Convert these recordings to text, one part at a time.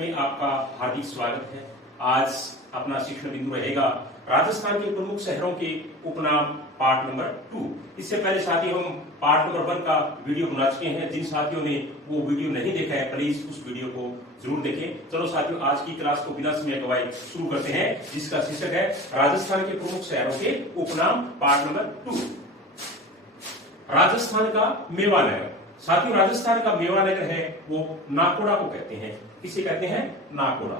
में आपका हार्दिक स्वागत है। आज अपना शिक्षण बिंदु रहेगा राजस्थान के प्रमुख शहरों के उपनाम पार्ट नंबर 2। इससे पहले साथी हम पार्ट नंबर 1 का वीडियो बना चुके हैं। जिन साथियों ने वो वीडियो नहीं देखा है प्लीज उस वीडियो को जरूर देखें। चलो साथियों, आज की क्लास को बिना समय गवाए शुरू करते हैं, जिसका शीर्षक है राजस्थान के प्रमुख शहरों के उपनाम पार्ट नंबर 2। राजस्थान का मेवा नगर। साथियों, राजस्थान का मेवा नगर है वो नाकोड़ा को कहते हैं। किसे कहते हैं? नाकोड़ा।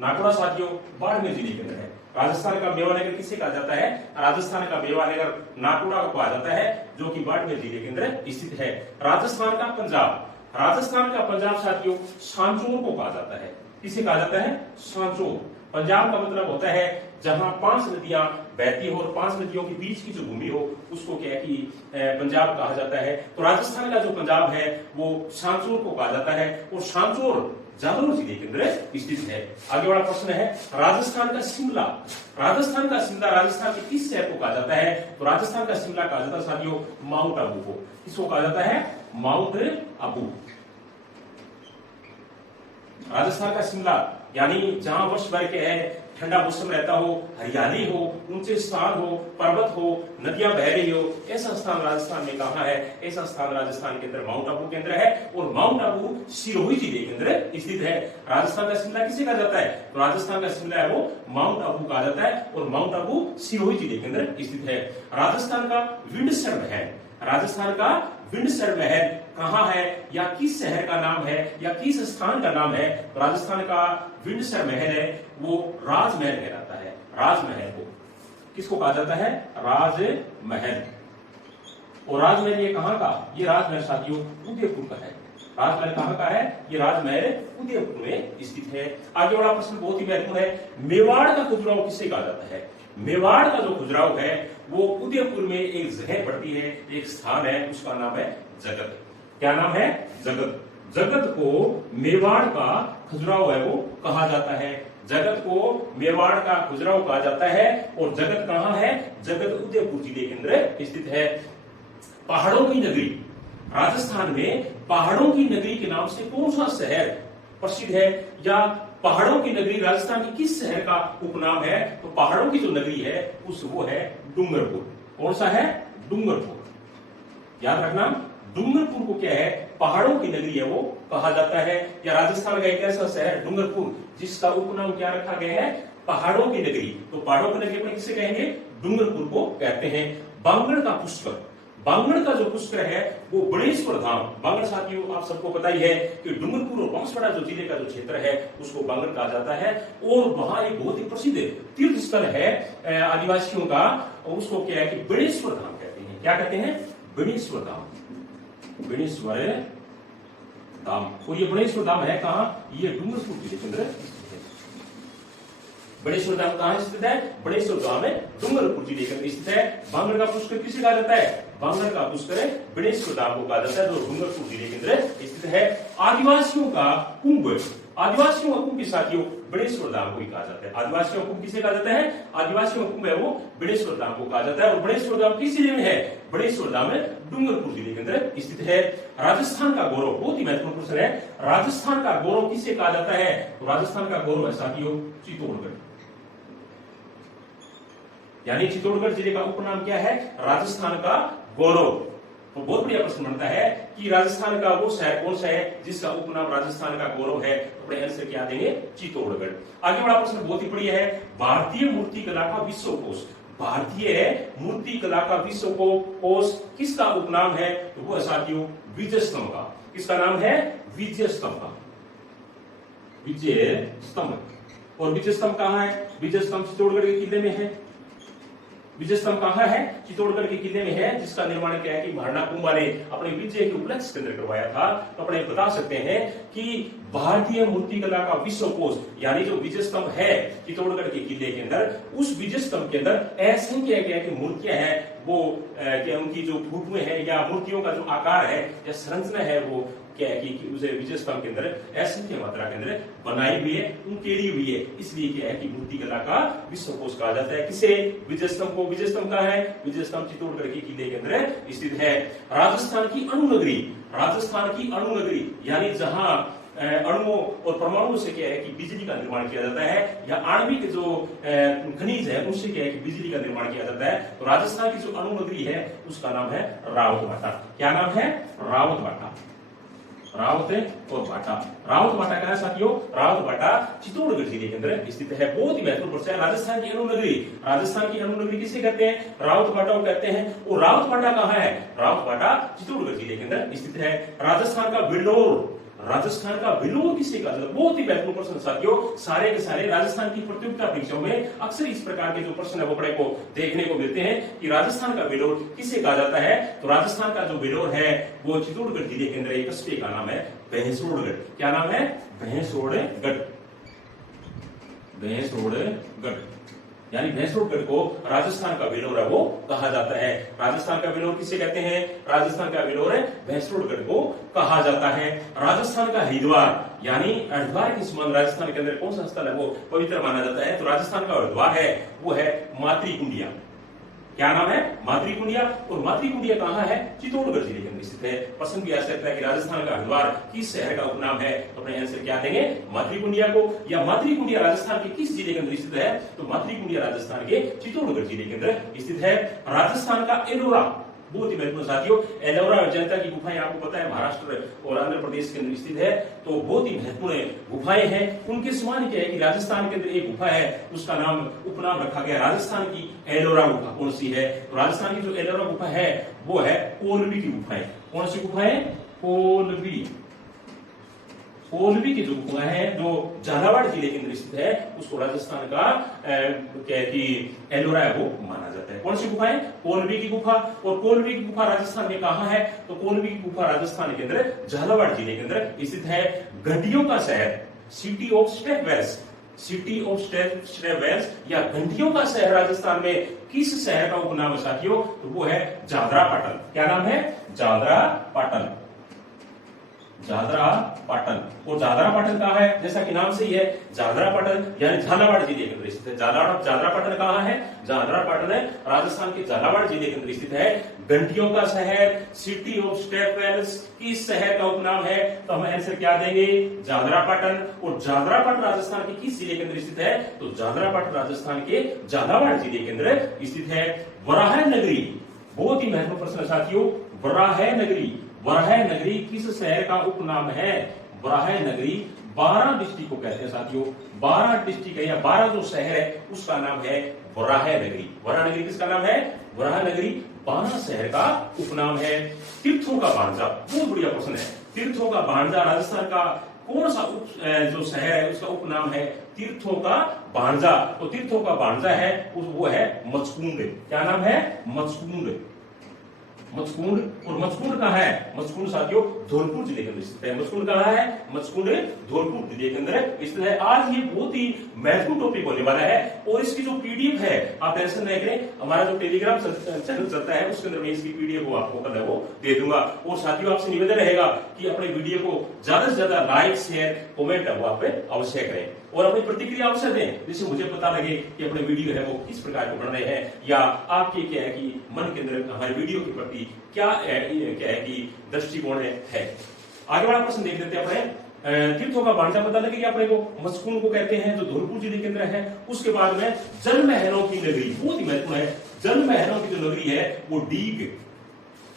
नाकोड़ा साथियों बाड़मेर जिले के अंदर है। राजस्थान का मेवा नगर किसे कहा जाता है? राजस्थान का मेवा नगर नाकोड़ा को कहा जाता है, जो कि बाड़मेर जिले के अंदर स्थित है। राजस्थान का पंजाब। राजस्थान का पंजाब साथियों सांचौर को कहा जाता है। किसे कहा जाता है? सांचौर। पंजाब का मतलब होता है जहां 5 नदियां बहती हो और 5 नदियों के बीच की जो भूमि हो उसको क्या है कि पंजाब कहा जाता है। तो राजस्थान का जो पंजाब है वो सांचौर को कहा जाता है और सांचौर जालौर जिले के अंदर स्थित है। आगे वाला प्रश्न है राजस्थान का शिमला। राजस्थान का शिमला राजस्थान के किस शहर को कहा जाता है? तो राजस्थान का शिमला कहा जाता है साथियों माउंट आबू को। किसको कहा जाता है? माउंट आबू। राजस्थान का शिमला यानी जहां वर्ष भर के है ठंडा मौसम रहता हो, हरियाली हो, ऊंचे स्थान हो, पर्वत हो, नदियां बह रही हो, ऐसा स्थान राजस्थान में कहां है? ऐसा स्थान राजस्थान के अंदर माउंट आबू के अंदर है और माउंट आबू सिरोही जिले के अंदर स्थित है। राजस्थान का शिमला किसे कहा जाता है? तो राजस्थान का शिमला है वो माउंट आबू कहा जाता है और माउंट आबू सिरोही जिले के अंदर स्थित है। राजस्थान का विंडसर महल। राजस्थान का विंडसर महल कहां है या किस शहर का नाम है या किस स्थान का नाम है? तो राजस्थान का विंडसर महल है वो राजमहल कहलाता है। राजमहल को किसको कहा जाता है? राजमहल। और राजमहल ये कहां का? ये राजमहल साथियों उदयपुर का है। राजमहल कहां का है? ये राजमहल उदयपुर में स्थित है। आगे वाला प्रश्न बहुत ही महत्वपूर्ण है। मेवाड़ का खजुराहो किसे कहा जाता है? मेवाड़ का जो खजुराहो है वो उदयपुर में एक जगह पड़ती है, एक स्थान है, उसका नाम है जगत। क्या नाम है? जगत। जगत को मेवाड़ का खजुराहो है वो कहा जाता है। जगत को मेवाड़ का खजुराहो कहा जाता है और जगत कहां है? जगत उदयपुर जिले के अंदर स्थित है। पहाड़ों की नगरी। राजस्थान में पहाड़ों की नगरी के नाम से कौन सा शहर प्रसिद्ध है या पहाड़ों की नगरी राजस्थान की किस शहर का उपनाम है? तो पहाड़ों की जो नगरी है वो है डूंगरपुर। कौन सा है? डूंगरपुर। याद रखना, डूंगरपुर को क्या है? पहाड़ों की नगरी है वो कहा जाता है। या राजस्थान का एक ऐसा शहर डूंगरपुर जिसका उपनाम क्या रखा गया है? पहाड़ों की नगरी। तो पहाड़ों की नगरी अपने किसे कहेंगे? डूंगरपुर को कहते हैं। बांगड़ का पुष्कर। बांगड़ का जो पुष्कर है वो बड़ेश्वर धाम। बांगड़ साथियों आप सबको पता ही है कि डूंगरपुर और बांसवाड़ा जो जिले का जो क्षेत्र है उसको बांगड़ कहा जाता है और वहां एक बहुत ही प्रसिद्ध तीर्थ स्थल है आदिवासियों का, और उसको क्या है कि बड़ेश्वर धाम कहते हैं। क्या कहते हैं? बड़ेश्वर धाम। बड़ेश्वर धाम। और ये बड़ेश्वर धाम है कहां? ये डूंगरपुर जिले के अंदर स्थित है। बड़ेश्वर धाम कहां स्थित है? बड़ेश्वर धाम है डूंगरपुर जिले के अंदर स्थित है। बांगड़ का पुष्कर किसे कहा जाता है? बांगड़ का पुष्कर बड़ेश्वर धाम को कहा जाता है जो डूंगरपुर जिले के अंदर स्थित है। आदिवासियों का कुंभ। आदिवासियों का कुंभ के साथियों बड़ेश्वर धाम को ही कहा जाता है। आदिवासियों का कुंभ किसे कहा जाता है? आदिवासियों का कुंभ है वो बड़ेश्वर धाम को कहा जाता है। और बड़ेश्वर धाम किस जिले में है? बड़ेश्वर धाम डूंगरपुर जिले के अंदर स्थित है। राजस्थान का गौरव बहुत ही महत्वपूर्ण प्रश्न है। राजस्थान का गौरव किसे कहा जाता है? तो राजस्थान का गौरव है साथियों चित्तौड़गढ़। यानी चित्तौड़गढ़ जिले का उपनाम क्या है? राजस्थान का गौरव। तो बहुत बढ़िया प्रश्न बनता है कि राजस्थान का वो शहर कौन सा है जिसका उपनाम राजस्थान का गौरव है? तो अपने आंसर क्या देंगे? चित्तौड़गढ़। आगे वाला प्रश्न बहुत ही बढ़िया है। भारतीय मूर्ति कला का विश्वकोश। भारतीय मूर्ति कला का विश्वकोश किसका उपनाम है? तो वो है साथियों विजय स्तंभ का। किसका नाम है? विजय स्तंभ का। विजय स्तंभ। और विजय स्तंभ कहां है? विजय स्तंभ चित्तौड़गढ़ के किले में है। विजय स्तंभ कहां है? चित्तौड़गढ़ के किले में है, जिसका निर्माण क्या है कि महाराणा कुंभा ने अपने विजय के उपलक्ष्य के अंदर करवाया था। तो अपने बता सकते हैं कि भारतीय मूर्तिकला का विश्वकोश यानी जो विजय स्तंभ है चित्तौड़गढ़ के किले के अंदर, उस विजय स्तंभ के अंदर ऐसे क्या क्या की मूर्तियां हैं वो उनकी जो फोटोएं हैं या मूर्तियों का जो आकार है या संरचना है वो क्या है कि उसे विजय स्तंभ के अंदर असंख्य मात्रा के अंदर बनाई हुई है, उकेड़ी हुई है। इसलिए क्या है कि मूर्तिकला का विश्वकोश कहा जाता है। किसे? विजय स्तंभ को। विजय स्तंभ कहां है? विजय स्तंभ चित्तौड़गढ़ के किले के अंदर स्थित है। राजस्थान की अणु नगरी। राजस्थान की अणु नगरी यानी जहां अणुओं और परमाणुओं से क्या है कि बिजली का निर्माण किया जाता है, या आणविक जो खनिज है उससे क्या है कि बिजली का निर्माण किया जाता है। तो राजस्थान की जो अणु नगरी है उसका नाम है रावतभाटा। क्या नाम है? रावतभाटा। रावत और भाटा। रावतभाटा क्या है साथियों? रावतभाटा चित्तौड़गढ़ जिले के अंदर स्थित है। बहुत ही महत्वपूर्ण प्रश्न है। राजस्थान की अणु नगरी, राजस्थान की अणु नगरी किसे कहते हैं? रावतभाटा को कहते हैं। और रावतभाटा कहाँ है? रावतभाटा चित्तौड़गढ़ जिले के अंदर स्थित है। राजस्थान का बिल्डोर, राजस्थान का बिल्डोर किसे कहा जाता है? बहुत ही महत्वपूर्ण प्रश्न साथियों। सारे के सारे राजस्थान की प्रतियोगिता परीक्षाओं में अक्सर इस प्रकार के जो प्रश्न है वो बड़े को देखने को मिलते हैं कि राजस्थान का बिल्डोर किसे कहा जाता है। तो राजस्थान का जो बिल्डोर है वो चित्तौड़गढ़ जिले के अंदर एक कस्बे का नाम है भैंसोड़गढ़। क्या नाम है? भैंसोड़गढ़। भैंसोड़गढ़ यानी भैंसोड़गढ़ को राजस्थान का बिल्डोर है वो कहा जाता है। राजस्थान का बिल्डोर किसे कहते हैं? राजस्थान का बिल्डोर है भैंसोड़गढ़ को कहा जाता है। राजस्थान का हरिद्वार यानी हरिद्वार के समान राजस्थान के अंदर कौन सा स्थल है वो पवित्र माना जाता है? तो राजस्थान का हरिद्वार है वो है मातृकुंडिया। क्या नाम है? मातृकुंडिया। और मातृकुंडिया कहाँ है? चित्तौड़गढ़ जिले के अंदर स्थित है। प्रश्न भी आ सकता है कि राजस्थान का हरिद्वार किस शहर का उपनाम है? तो अपने आंसर क्या देंगे? मातृकुंडिया को। या मातृकुंडिया राजस्थान के किस जिले के अंदर स्थित है? तो मातृकुंडिया राजस्थान के चित्तौड़गढ़ जिले के अंदर स्थित है। राजस्थान का एलोरा, बहुत ही महत्वपूर्ण साथियों। एलोरा अजंता की गुफाएं आपको पता है महाराष्ट्र और आंध्र प्रदेश के अंदर स्थित है। तो बहुत ही महत्वपूर्ण गुफाएं हैं। उनके समान क्या है कि राजस्थान के अंदर एक गुफा है उसका नाम उपनाम रखा गया राजस्थान की एलोरा गुफा। कौन सी है? तो राजस्थान की जो एलोरा गुफा है वो है कोलवी की गुफाएं। कौन सी गुफाएं? कोलवी। कोलवी की जो गुफा है जो झालावाड़ जिले के अंदर स्थित है उसको राजस्थान का क्या है कि एलोरा है वो माना जाता है। कौन सी गुफा है? कोलवी की गुफा। और कोलवी की गुफा राजस्थान में कहाँ है? तो कोलवी की गुफा राजस्थान के अंदर झालावाड़ जिले के अंदर स्थित है। घंटियों का शहर, city of step wells, city of step wells या घंटियों का शहर राजस्थान में किस शहर का उपनाम है साथियों? तो वो है जादरा पाटन। क्या नाम है? जादरा पाटन। जादरा पाटन। और जादरा पाटन कहाँ है? जैसा कि नाम से ही है जादरा पाटन यानी झालावाड़ जिले के अंदर स्थित है। जादरा पाटन कहाँ है? जादरा पाटन है राजस्थान के झालावाड़ जिले के अंदर स्थित है। घंटियों का शहर, सिटी ऑफ स्टेप वेल्स किस शहर का उपनाम है? तो हम आंसर क्या देंगे? जादरा पाटन। और जादरा पाटन राजस्थान के किस जिले के अंदर स्थित है? तो जादरा पाटन राजस्थान के झालावाड़ जिले के अंदर स्थित है। वराह नगरी, बहुत ही महत्वपूर्ण प्रश्न साथियों। वराह नगरी, वराह नगरी किस शहर का उपनाम है? वराह नगरी 12 डिस्ट्रिक्ट को कहते हैं साथियों। 12 डिस्ट्रिक्ट है या 12 जो शहर है उसका नाम है वराह नगरी। वराह नगरी किसका नाम है? वराह नगरी 12 शहर का उपनाम है। तीर्थों का भांजा, बहुत बढ़िया प्रश्न है। तीर्थों का भांजा राजस्थान का कौन सा जो शहर है उसका उपनाम है? तीर्थों का भांजा। तो तीर्थों का भांजा है वो है मचकुंड। क्या नाम है? मचकुंड। मचकुंड। और मचकुंड कहाँ है? मचकुंड साथियों धौलपुर जिले के अंदर स्थित है। मचकुंड कहाँ है? मचकुंड धौलपुर जिले के अंदर स्थित है। आज ये बहुत ही महत्वपूर्ण टॉपिक होने वाला है और इसकी जो पीडीएफ है आप टेंशन नहीं करें, हमारा जो टेलीग्राम चैनल चलता है उसके अंदर मैं इसकी पीडीएफ को आपको कल वो दे दूंगा। और साथियों आपसे निवेदन रहेगा कि अपने वीडियो को ज्यादा से ज्यादा लाइक शेयर कमेंट है वो आप अवश्य करें और अपनी प्रतिक्रिया अवश्य दें जिससे मुझे पता लगे कि अपने वीडियो है वो किस प्रकार के बन रहे हैं या आपके क्या है कि मन के अंदर हमारे वीडियो के प्रति क्या है कि दृष्टिकोण है। आगे वाला प्रश्न देख लेते हैं अपने। तीर्थों का भांजा पता लगे कि अपने को मचकुंड को कहते हैं जो धौलपुर जिले के अंदर है। उसके बाद में जल महलों की नगरी, बहुत ही महत्वपूर्ण है। जल महलों की जो नगरी है वो डीग।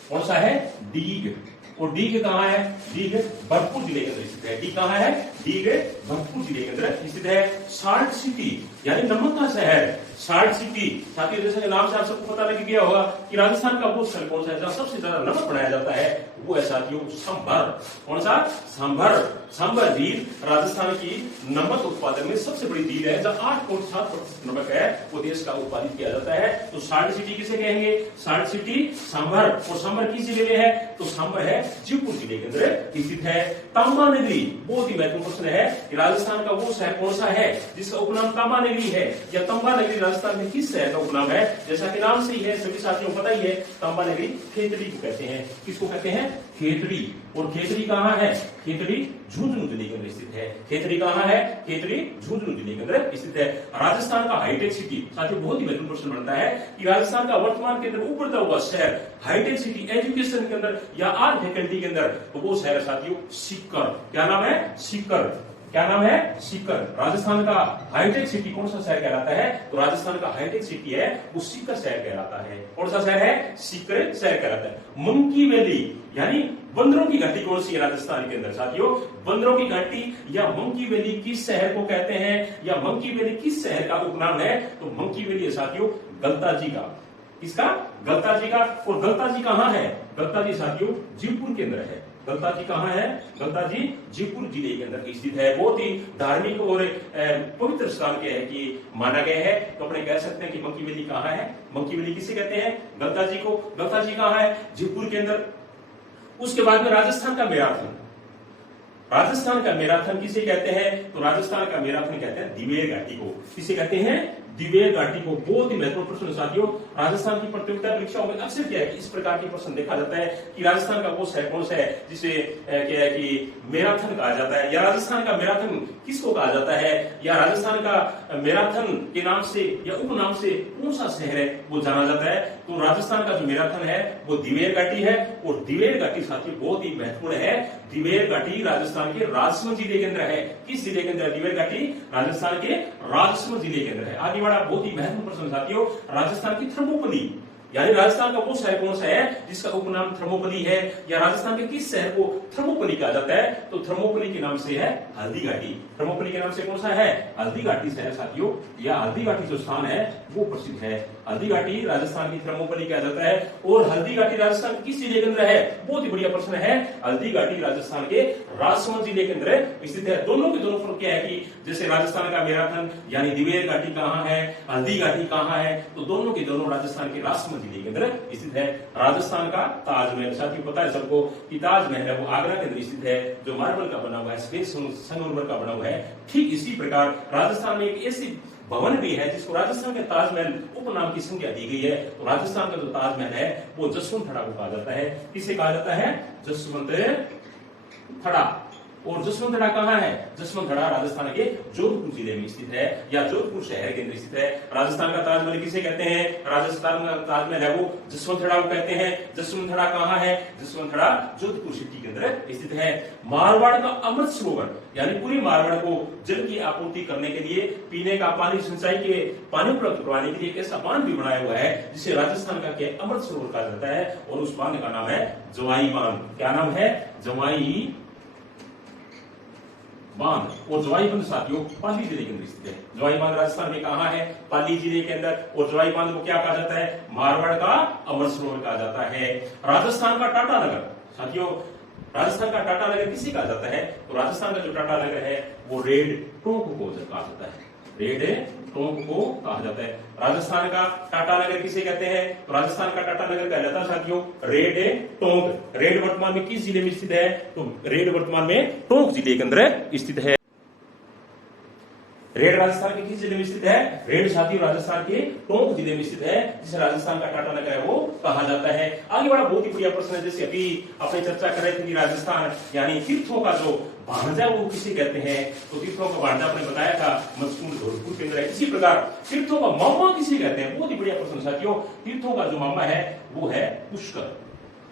कौन सा है? डीग। और डीग कहाँ है? डीग भरतपुर जिले के अंदर स्थित है। डीग कहाँ है? डीग भरतपुर जिले के अंदर स्थित है। साल्ट सिटी यानी नमक का शहर, साल्ट सिटी। साथियों जैसे के नाम से आप सबको पता लग गया होगा कि राजस्थान का वो शहर कौन सा है जहाँ सबसे ज्यादा नमक बनाया जाता है? वो है साथियों संभर। कौन सा? संभर। संभर झील राजस्थान की नमक उत्पादन में सबसे बड़ी झील है जहाँ 8.7% नमक है वो देश का उत्पादित किया जाता है। तो साल्ट सिटी किसे कहेंगे? साल्ट सिटी संभर। और संभर किस जिले में है? तो संभर है जयपुर जिले के अंदर स्थित है। तांबा नगरी, बहुत ही महत्वपूर्ण प्रश्न है कि राजस्थान का वो शहर कौन सा है जिसका उपनाम तांबा नगरी है या तांबा नगरी राजस्थान में किस शहर का उपनाम है? जैसा कि नाम से ही है सभी साथियों को पता ही है तांबा नगरी खेतड़ी को कहते हैं। किसको कहते हैं? खेतड़ी। और खेतड़ी कहाँ है? खेतड़ी झुंझुनू जिले के अंदर स्थित है। खेतड़ी कहाँ है? खेतड़ी झुंझुनू जिले के अंदर स्थित है। राजस्थान का हाईटेक सिटी, साथियों बहुत ही महत्वपूर्ण प्रश्न बनता है कि राजस्थान का वर्तमान के अंदर उभरता हुआ शहर, हाईटेक सिटी, एजुकेशन के अंदर या आर्ट फैकल्टी के अंदर, तो वो शहर है साथियों सीकर। क्या नाम है? सीकर। क्या नाम है? सीकर। राजस्थान का हाईटेक सिटी कौन सा शहर कहलाता है? तो राजस्थान का हाईटेक सिटी है वो सीकर शहर कहलाता है। कौन सा शहर है? सीकर शहर कहलाता है। मंकी वैली यानी बंदरों की घाटी कौन सी है राजस्थान के अंदर? साथियों बंदरों की घाटी या मंकी वैली किस शहर को कहते हैं, या मंकी वैली किस शहर का उपनाम है? तो मंकी वैली है साथियों गलताजी का। किसका? गलताजी का। और गलताजी कहाँ है? गलताजी साथियों जयपुर के अंदर है। गलताजी कहाँ है? गलताजी जयपुर जिले के अंदर स्थित है। बहुत ही धार्मिक और पवित्र स्थान के है कि माना गया है। तो अपने कह सकते हैं कि मंकी वैली कहाँ है? मंकी वैली किसे कहते हैं? गलताजी को। गलताजी कहाँ है? जयपुर के अंदर। उसके बाद में राजस्थान का मैराथन। राजस्थान का मैराथन किसे कहते हैं? तो राजस्थान का मैराथन कहते हैं दिवेर घाटी को। किसे कहते हैं? दिवेर घाटी को। बहुत ही महत्वपूर्ण प्रश्न साथियों, राजस्थान की प्रतियोगिता परीक्षाओं में अक्सर क्या है कि इस प्रकार के प्रश्न देखा जाता है कि राजस्थान का वो शहर कौन सा है जिसे क्या है कि मैराथन कहा जाता है, या राजस्थान का मैराथन किसको कहा जाता है, या राजस्थान का मैराथन के नाम से या उपनाम से कौन सा शहर है वो जाना जाता है। तो राजस्थान का जो मैराथन है वो दिवेर घाटी है। और दिवेर घाटी साथियों बहुत ही महत्वपूर्ण है। दिवेर घाटी राजस्थान के राजसमंद जिले के अंदर है। किस जिले के अंदर? दिवेर घाटी राजस्थान के राजसमंद जिले के अंदर है। आगे बढ़ा, बहुत ही महत्वपूर्ण प्रश्न साथियों, राजस्थान की थर्मोपली यानी राजस्थान का वो शहर कौन सा है जिसका उपनाम थर्मोपली है, या राजस्थान के किस शहर को थर्मोपली कहा जाता है? तो थर्मोपली के नाम से है हल्दी घाटी। थर्मोपली के नाम से कौन सा है? हल्दी घाटी शहर साथियों, या हल्दी घाटी जो स्थान है वो प्रसिद्ध है। हल्दी घाटी राजस्थान की थर्मोपली कहा जाता है। और हल्दी घाटी राजस्थान किस जिले के अंदर है? बहुत ही बढ़िया प्रश्न है। हल्दी घाटी राजस्थान के राजसमंद जिले के अंदर स्थित है। दोनों के दोनों फर्क क्या है कि जैसे राजस्थान का मैराथन यानी दिवेर घाटी कहाँ है, हल्दी घाटी कहाँ है, तो दोनों के दोनों राजस्थान के राजसमंद जिले के अंदर स्थित है। राजस्थान का ताजमहल, साथियों पता है सबको कि ताजमहल है वो आगरा के अंदर स्थित है, जो मार्बल का बना हुआ है, सफेद संगमरमर का बना हुआ है। ठीक इसी प्रकार राजस्थान में एक ऐसी भवन भी है जिसको राजस्थान के ताजमहल उपनाम की संज्ञा दी गई है। तो राजस्थान का जो ताजमहल है वो जसवंत थड़ा को कहा जाता है। किसे कहा जाता है? जसवंत थड़ा। और जसवंत थड़ा कहाँ है? जसवंत थड़ा राजस्थान के जोधपुर जिले में स्थित है, या जोधपुर शहर के अंदर स्थित है। राजस्थान का ताजमहल किसे कहते हैं? राजस्थान का ताजमहल है वो जसवंत थड़ा को कहते हैं। जसवंत थड़ा कहाँ है? जसवंत थड़ा जोधपुर सिटी के अंदर स्थित है। मारवाड़ का अमृत सरोवर यानी पूरी मारवाड़ को जल की आपूर्ति करने के लिए, पीने का पानी, सिंचाई के पानी उपलब्ध करवाने के लिए एक ऐसा बांध भी बनाया हुआ है जिसे राजस्थान का क्या अमृत सरोवर कहा जाता है। और उस बांध का नाम है जवाई बांध। क्या नाम है? जवाई बांध। और जवाई बांध साथियों पाली जिले के अंदर स्थित है। जवाई बांध राजस्थान में कहाँ है? पाली जिले के अंदर। और जवाई बांध को क्या कहा जाता है? मारवाड़ का अमृत सरोवर कहा जाता है। राजस्थान का टाटा नगर, साथियों राजस्थान का टाटा नगर किसे कहा जाता है? तो राजस्थान का जो टाटा नगर है वो रेड टोंक को कहा जाता है। रेड टोंक को कहा जाता है। राजस्थान का टाटा नगर किसे कहते हैं? तो राजस्थान का टाटा नगर कहा जाता है साथियों रेड टोंक। रेड वर्तमान में किस जिले में स्थित है? तो रेड वर्तमान में टोंक जिले के अंदर स्थित है। रेड राजस्थान के किस जिले में स्थित है? रेड साथियों राजस्थान के टोंक जिले में स्थित है, जिसे राजस्थान का टाटा नगर है वो कहा जाता है। आगे बड़ा बहुत ही बढ़िया प्रश्न है, जैसे अभी अपने चर्चा कर रहे थे कि राजस्थान यानी तीर्थों का जो भांजा वो किसे कहते हैं? तो तीर्थों का भांजा आपने बताया था मजकूर धौलपुर के अंदर है। इसी प्रकार तीर्थों का मामा किसे कहते हैं? बहुत ही बढ़िया प्रश्न साथियों। तीर्थों का जो मामा है वो है पुष्कर।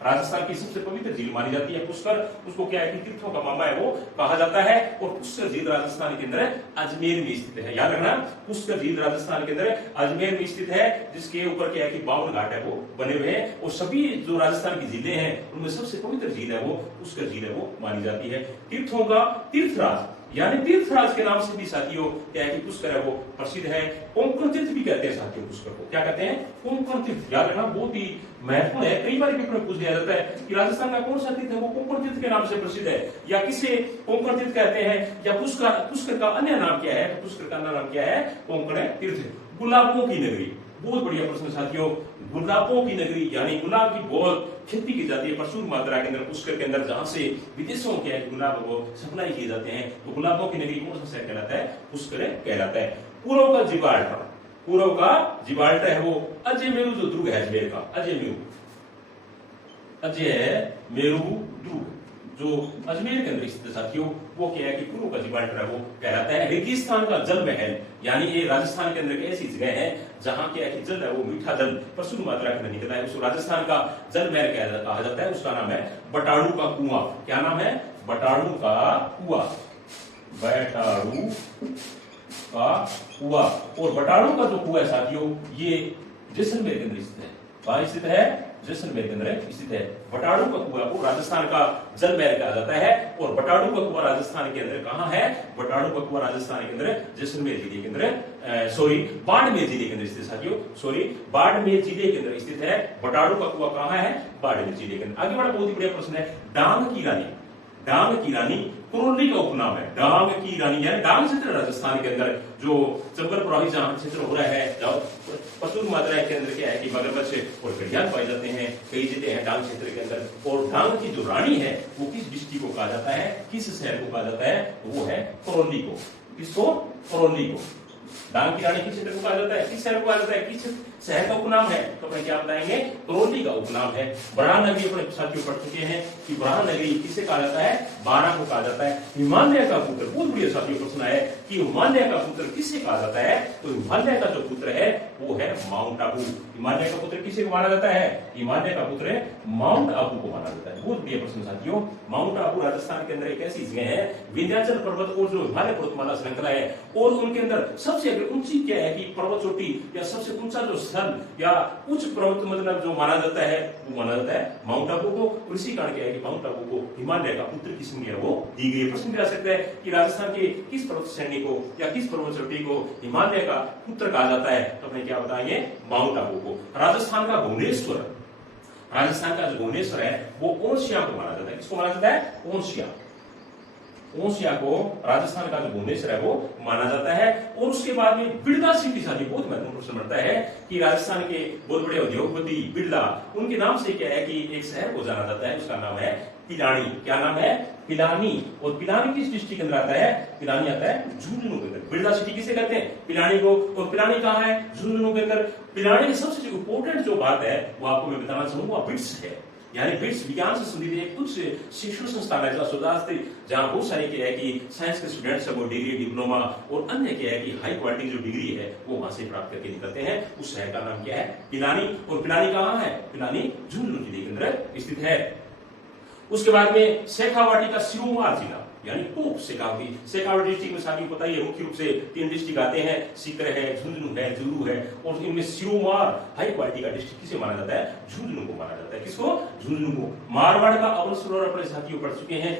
राजस्थान की सबसे पवित्र झील मानी जाती है पुष्कर, उसको क्या है कि तीर्थों का मामा है वो कहा जाता है। और पुष्कर झील राजस्थान के अंदर अजमेर में स्थित है। याद रखना पुष्कर झील राजस्थान के अंदर अजमेर में स्थित है, जिसके ऊपर क्या है कि 52 घाट है वो बने हुए हैं। और सभी जो राजस्थान की झीलें हैं उनमें सबसे पवित्र झील है वो पुष्कर झील है वो मानी जाती है। तीर्थों का तीर्थराज यानी तीर्थराज के नाम से भी साथियों क्या है कि पुष्कर है वो प्रसिद्ध है। कोंकण तीर्थ भी कहते हैं साथियों पुष्कर को। क्या कहते हैं? कोंकण तीर्थ। याद रखना बहुत ही महत्वपूर्ण है। कई बार पेपर में पूछ दिया जाता है कि राजस्थान का कौन सा तीर्थ है वो कोंकण तीर्थ के नाम से प्रसिद्ध है, या किसे कोंकण तीर्थ कहते हैं, या पुष्कर का अन्य नाम क्या है? तो पुष्कर का अन्य नाम क्या है? कोंकण तीर्थ। गुलाबों की नगरी, बहुत बढ़िया प्रश्न साथियों। गुलाबों की नगरी यानी गुलाब की बहुत खेती की जाती है प्रचुर मात्रा के अंदर पुष्कर के अंदर, जहां से विदेशों के गुलाब वो सप्लाई किए जाते हैं। तो गुलाबों की नगरी कौन सा शहर कहलाता है? पुष्कर कहलाता है। पूर्व का जिब्राल्टर, पूर्व का जिब्राल्टर है वो अजयमेरू जो दुर्ग है अजमेर का, अजयमेरू अजय मेरू दुर्ग जो अजमेर के अंदर स्थित साथियों, वो क्या है कि पूर्व का जिब्राल्टर है वो कहलाता है। रेगिस्तान का जल महल, यानी ये राजस्थान के अंदर एक ऐसी जगह है जहां क्या है कि जल है वो मीठा जल प्रचुर मात्रा के अंदर निकलता है, उसको राजस्थान का जल महल कहा जाता है। उसका नाम है बटाड़ू का कुआं। क्या नाम है? बटाड़ू का कुआं, बटाड़ू का कुआं। और बटाड़ू का जो कुआं है साथियों, ये जैसलमेर के अंदर स्थित है। कहां स्थित है? जैसलमेर के अंदर स्थित है। बटाड़ू का कुआं को राजस्थान का जल महल कहा जाता है। और बटाड़ू का कुआं राजस्थान के अंदर कहां है? बटाड़ू का कुआं राजस्थान के अंदर जैसलमेर जिले के अंदर बाड़मेर जिले के अंदर स्थित साथियों, बाड़मेर जिले के अंदर स्थित है। बटाड़ू का कुआं कहां है? बाड़मेर जिले के अंदर। आगे बड़ा बहुत ही बढ़िया प्रश्न है, डांग की रानी। डांग की रानी कुरोली का उपनाम है। डांग की रानी यानी डांग क्षेत्र राजस्थान के अंदर जो चंबल प्रवाही जहां क्षेत्र हो रहा है, जहां प्रचुर मात्रा के अंदर क्या है कि मगरमच्छ और घड़ियाल पाए जाते हैं, कई जगह है डांग क्षेत्र के अंदर। और डांग की जो रानी है वो किस डिस्ट्रिक्ट को कहा जाता है, किस शहर को कहा जाता है? वो है करौली को। किसको? करौली को। डांग की रानी किस क्षेत्र को कहा जाता है, किस शहर को कहा जाता है, किस शहर का उपनाम है? तो अपने क्या बताएंगे? करौली का उपनाम है। बराह नगरी अपने साथियों पढ़ चुके हैं कि बराह नगरी किसे कहा जाता है? बारां को कहा जाता है। हिमालय का पुत्र, बहुत बढ़िया साथियों प्रश्न है कि हिमालय का पुत्र किसे कहा जाता है? तो हिमालय का जो पुत्र है वो है माउंट आबू। हिमालय का पुत्र किसे माना जाता है? हिमालय का पुत्र माउंट आबू को माना जाता है। बहुत बढ़िया प्रश्न साथियों। माउंट आबू राजस्थान के अंदर एक ऐसी जगह है, विंध्याचल पर्वत और जो हिमालय पर्वतमाला श्रृंखला है, और उनके अंदर सबसे ऊंची क्या है कि पर्वत चोटी या सबसे ऊंचा जो स्थल या उच्च पर्वत मतलब जो माना जाता है वो माना जाता है माउंट आबू को। और इसी कारण क्या है कि माउंट आबू को हिमालय का पुत्र की संज्ञा वो दी गई। प्रश्न आ सकता है कि राजस्थान के किस पर्वत श्रेणी को या किस पर्वत चोटी को हिमालय का पुत्र कहा जाता है? तो अपने क्या बताएंगे? माउंट आबू को। राजस्थान का भुवनेश्वर, राजस्थान का जो भुवनेश्वर है वो ओंसिया को माना जाता है। किसको माना जाता है? ओंसिया। ओंसिया को राजस्थान का जो भुवनेश्वर है वो माना जाता है। और उसके बाद में बिड़ला सिटी साथी बहुत महत्वपूर्ण प्रश्न बनता है कि राजस्थान के बहुत बड़े उद्योगपति बिड़ला, उनके नाम से क्या है कि एक शहर को जाना जाता है, उसका नाम है पिलानी। क्या नाम है? पिलानी। और पिलानी किस डिस्ट्रिक्ट के अंदर आता है? पिलानी आता है झुंझुनू के अंदर। बिड़ला सिटी किसे कहते हैं? पिलानी को। और पिलानी कहां है? झुंझुनू के अंदर। पिलानी की सबसे इंपोर्टेंट जो बात है वो आपको मैं बताना चाहूंगा, बिट्स है। यानी बिट्स विज्ञान से संबंधित एक कुछ शिक्षण संस्थान है जहां बहुत सारे क्या है कि साइंस के स्टूडेंट्स है वो डिग्री, डिप्लोमा और अन्य क्या है कि हाई क्वालिटी जो डिग्री है वो वहां से प्राप्त करके निकलते हैं। उस शहर का नाम क्या है? पिलानी। और पिलानी कहां है? पिलानी झुंझुनू जिले के अंदर स्थित है। उसके बाद में शेखावाटी का सिरोमार जिला यानी टॉप शेखावटी। शेखावटी डिस्ट्रिक्ट में साथियों पता ही है मुख्य रूप से 3 डिस्ट्रिक्ट आते हैं, सीकर है, झुंझुनू है, चूरू है। और इनमें सिरोमार हाई क्वालिटी का डिस्ट्रिक्ट किसे माना जाता है? झुंझुनू को माना जाता है। किसको? झुंझुनू को। मारवाड़ का अमर सरोवर अपने साथियों पढ़ चुके हैं,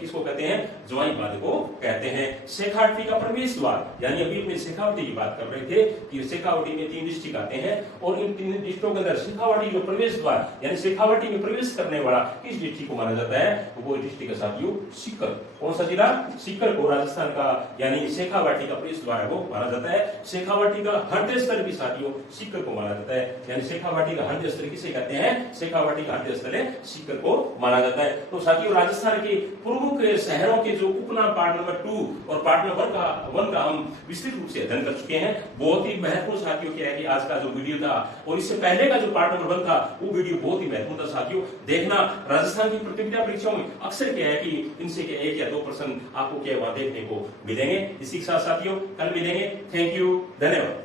किसको कहते हैं? जवाई बांध को कहते हैं। शेखावटी का प्रवेश द्वार यानी अभी अपने शेखावटी की बात कर रहे थे कि शेखावटी में 3 डिस्ट्रिक्ट आते हैं और इन 3 डिस्ट्रिक्टों के अंदर शेखावटी जो प्रवेश द्वार यानी शेखावटी में प्रवेश करने वाला किस डिस्ट्रिक्ट को माना जाता है? वो डिस्ट्रिक्ट का साथियों सीकर। कौन सा जिला? सीकर को राजस्थान का यानी शेखावाटी का प्रवेश द्वार है वो माना जाता है। शेखावाटी का हृदय स्थल भी साथियों सीकर को माना जाता है। यानी शेखावाटी का हृदय स्थल किसे कहते हैं? शेखावाटी का हृदय स्थल सीकर को माना जाता है। तो साथियों राजस्थान के प्रमुख शहरों के जो उपनाम पार्ट नंबर 2 और पार्ट नंबर 1 का हम विस्तृत रूप से अध्ययन कर चुके हैं। बहुत ही महत्वपूर्ण साथियों क्या है कि आज का जो वीडियो था और इससे पहले का जो पार्ट नंबर 1 था वो वीडियो बहुत ही महत्वपूर्ण था साथियों। देखना राजस्थान की प्रतियोगिता परीक्षाओं में अक्सर क्या है कि इनसे 1 या 2 प्रश्न आपको क्या वहां देखने को मिलेंगे। इसी के साथ साथियों कल मिलेंगे। थैंक यू, धन्यवाद।